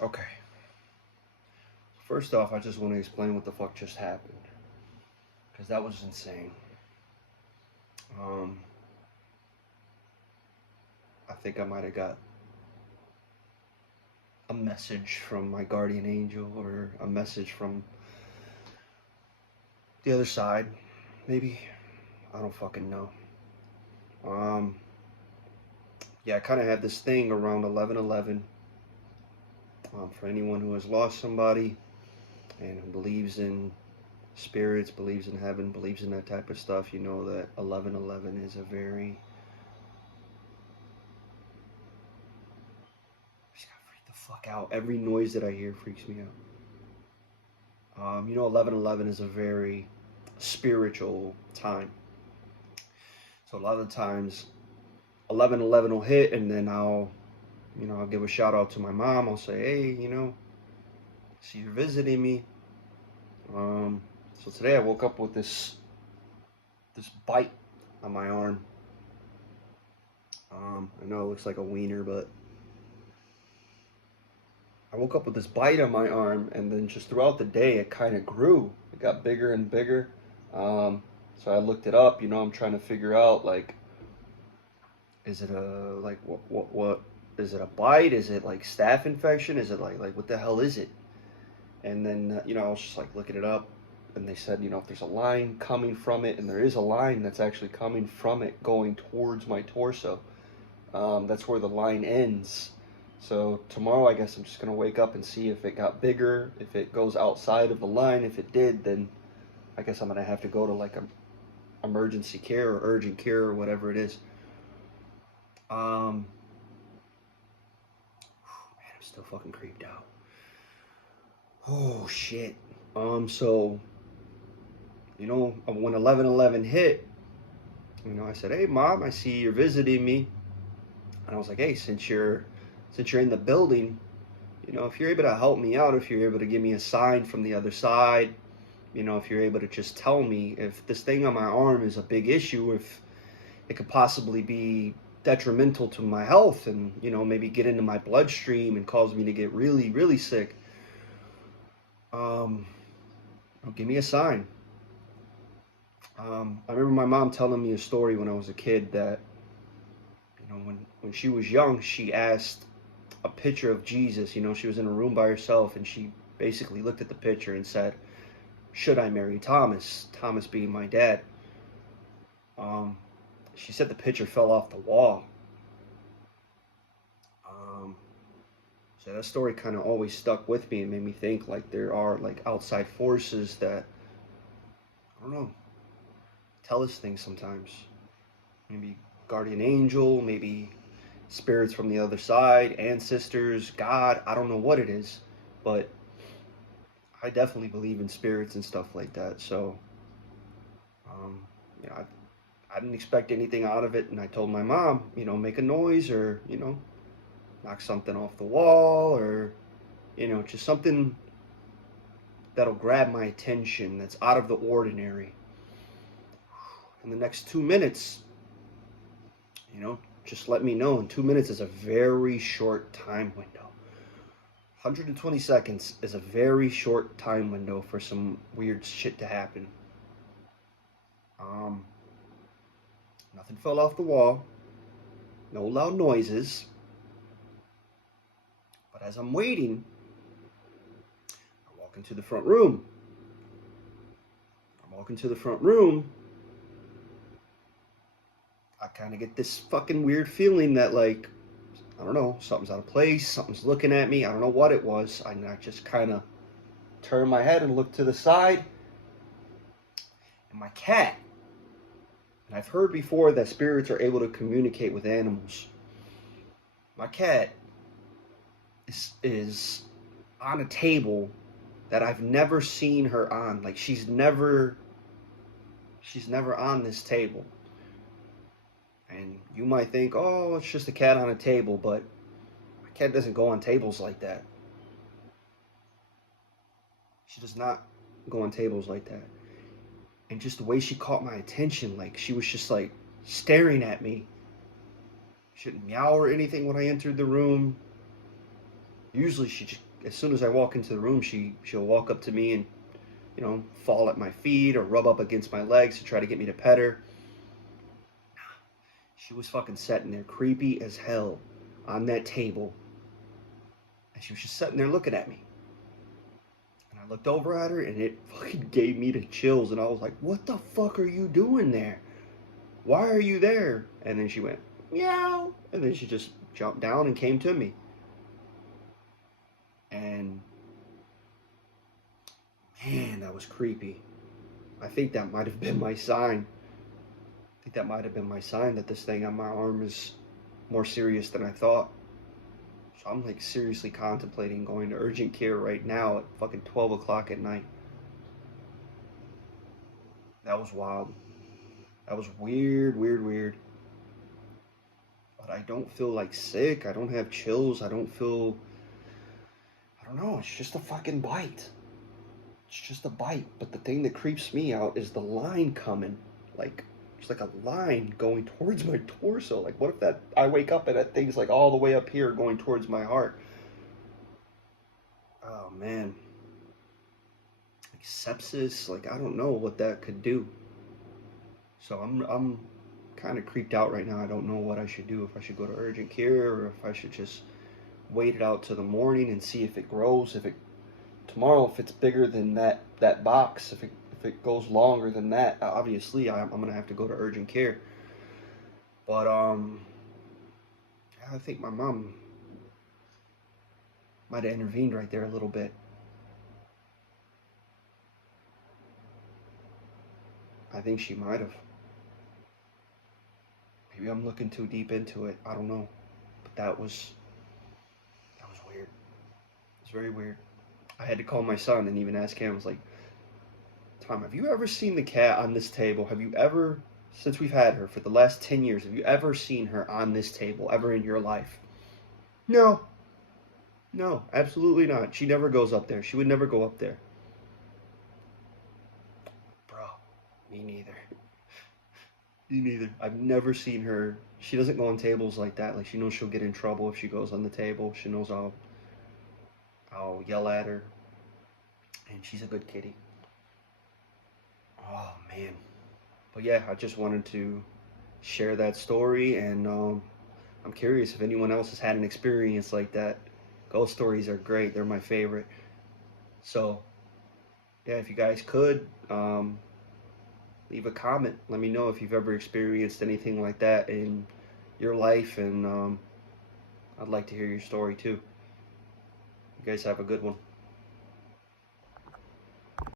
Okay. First off, I just want to explain what the fuck just happened. Because that was insane. Um, I think I might have got a message from my guardian angel or a message from the other side. Maybe. I don't fucking know. Um, yeah, I kind of had this thing around 11:11. For anyone who has lost somebody and who believes in spirits, believes in heaven, believes in that type of stuff, you know that 11:11 is a very. I just gotta freak the fuck out. Every noise that I hear freaks me out. 11:11 is a very spiritual time. So a lot of the times, 11:11 will hit, and then I'll give a shout out to my mom. I'll say, hey, see you're visiting me. Um, so today I woke up with this bite on my arm. I know it looks like a wiener, but I woke up with this bite on my arm, and then just throughout the day, it kind of grew. It got bigger and bigger. So I looked it up. I'm trying to figure out like, is it a like what is it a bite? Is it like staph infection? Is it like what the hell is it? And then I was just like looking it up, and they said if there's a line coming from it, and there is a line that's actually coming from it going towards my torso. That's where the line ends. So tomorrow, I guess I'm just gonna wake up and see if it got bigger, if it goes outside of the line. If it did, then I guess I'm gonna have to go to like a emergency care or urgent care or whatever it is. Man, I'm still fucking creeped out. Oh shit. So when 11:11 hit, I said, "Hey, mom, I see you're visiting me," and I was like, "Hey, since you're in the building, if you're able to help me out, if you're able to give me a sign from the other side, if you're able to just tell me if this thing on my arm is a big issue, if it could possibly be detrimental to my health and, maybe get into my bloodstream and cause me to get really, really sick, um, give me a sign." I remember my mom telling me a story when I was a kid that, when she was young, she asked a picture of Jesus. She was in a room by herself and she basically looked at the picture and said, should I marry Thomas? Thomas being my dad. Um, she said the picture fell off the wall. Um, so that story kind of always stuck with me and made me think like there are like outside forces that, I don't know, tell us things sometimes. Maybe guardian angel, maybe spirits from the other side, ancestors, God, I don't know what it is, but I definitely believe in spirits and stuff like that. So, um, I didn't expect anything out of it, and I told my mom, make a noise or knock something off the wall or just something that'll grab my attention that's out of the ordinary. In the next 2 minutes, just let me know. And 2 minutes is a very short time window. 120 seconds is a very short time window for some weird shit to happen. Um, Nothing fell off the wall, no loud noises. But as I'm waiting, I walk into the front room. I walk into the front room. I kind of get this fucking weird feeling that, like, I don't know, something's out of place, something's looking at me. I don't know what it was. And I just kind of turn my head and look to the side. And my cat, and I've heard before that spirits are able to communicate with animals. My cat is on a table that I've never seen her on. Like she's never on this table. And you might think, oh, it's just a cat on a table, but my cat doesn't go on tables like that. She does not go on tables like that. And just the way she caught my attention, like she was just like staring at me. She didn't meow or anything when I entered the room. Usually she just, as soon as I walk into the room, she'll walk up to me and, you know, fall at my feet or rub up against my legs to try to get me to pet her. She was fucking sitting there, creepy as hell, on that table. And she was just sitting there looking at me. And I looked over at her and it fucking gave me the chills. And I was like, what the fuck are you doing there? Why are you there? And then she went, meow. And then she just jumped down and came to me. And man, that was creepy. I think that might have been my sign. I think that might have been my sign that this thing on my arm is more serious than I thought. So I'm like seriously contemplating going to urgent care right now at fucking 12 o'clock at night. That was wild. That was weird, weird, weird. But I don't feel like sick. I don't have chills. I don't feel, I don't know. It's just a fucking bite. It's just a bite. But the thing that creeps me out is the line coming. Like, it's like a line going towards my torso. Like, what if that I wake up and that thing's like all the way up here going towards my heart? Oh man. Like sepsis, like I don't know what that could do. So I'm kind of creeped out right now. I don't know what I should do. If I should go to urgent care or if I should just wait it out to the morning and see if it grows. If it tomorrow, if it's bigger than that box, if it goes longer than that, obviously I'm gonna have to go to urgent care. But I think my mom might have intervened right there a little bit. I think she might have. Maybe I'm looking too deep into it. I don't know. But that was weird. It was very weird. I had to call my son and even ask him. I was like, Tom, have you ever seen the cat on this table? Have you ever, since we've had her for the last 10 years, have you ever seen her on this table ever in your life? No. No, absolutely not. She never goes up there. She would never go up there. Bro, me neither. Me neither. I've never seen her. She doesn't go on tables like that. Like she knows she'll get in trouble if she goes on the table. She knows I'll yell at her. And she's a good kitty. Oh man. But yeah, I just wanted to share that story, and I'm curious if anyone else has had an experience like that. Ghost stories are great. They're my favorite. So yeah, if you guys could leave a comment. Let me know if you've ever experienced anything like that in your life, and I'd like to hear your story too. You guys have a good one.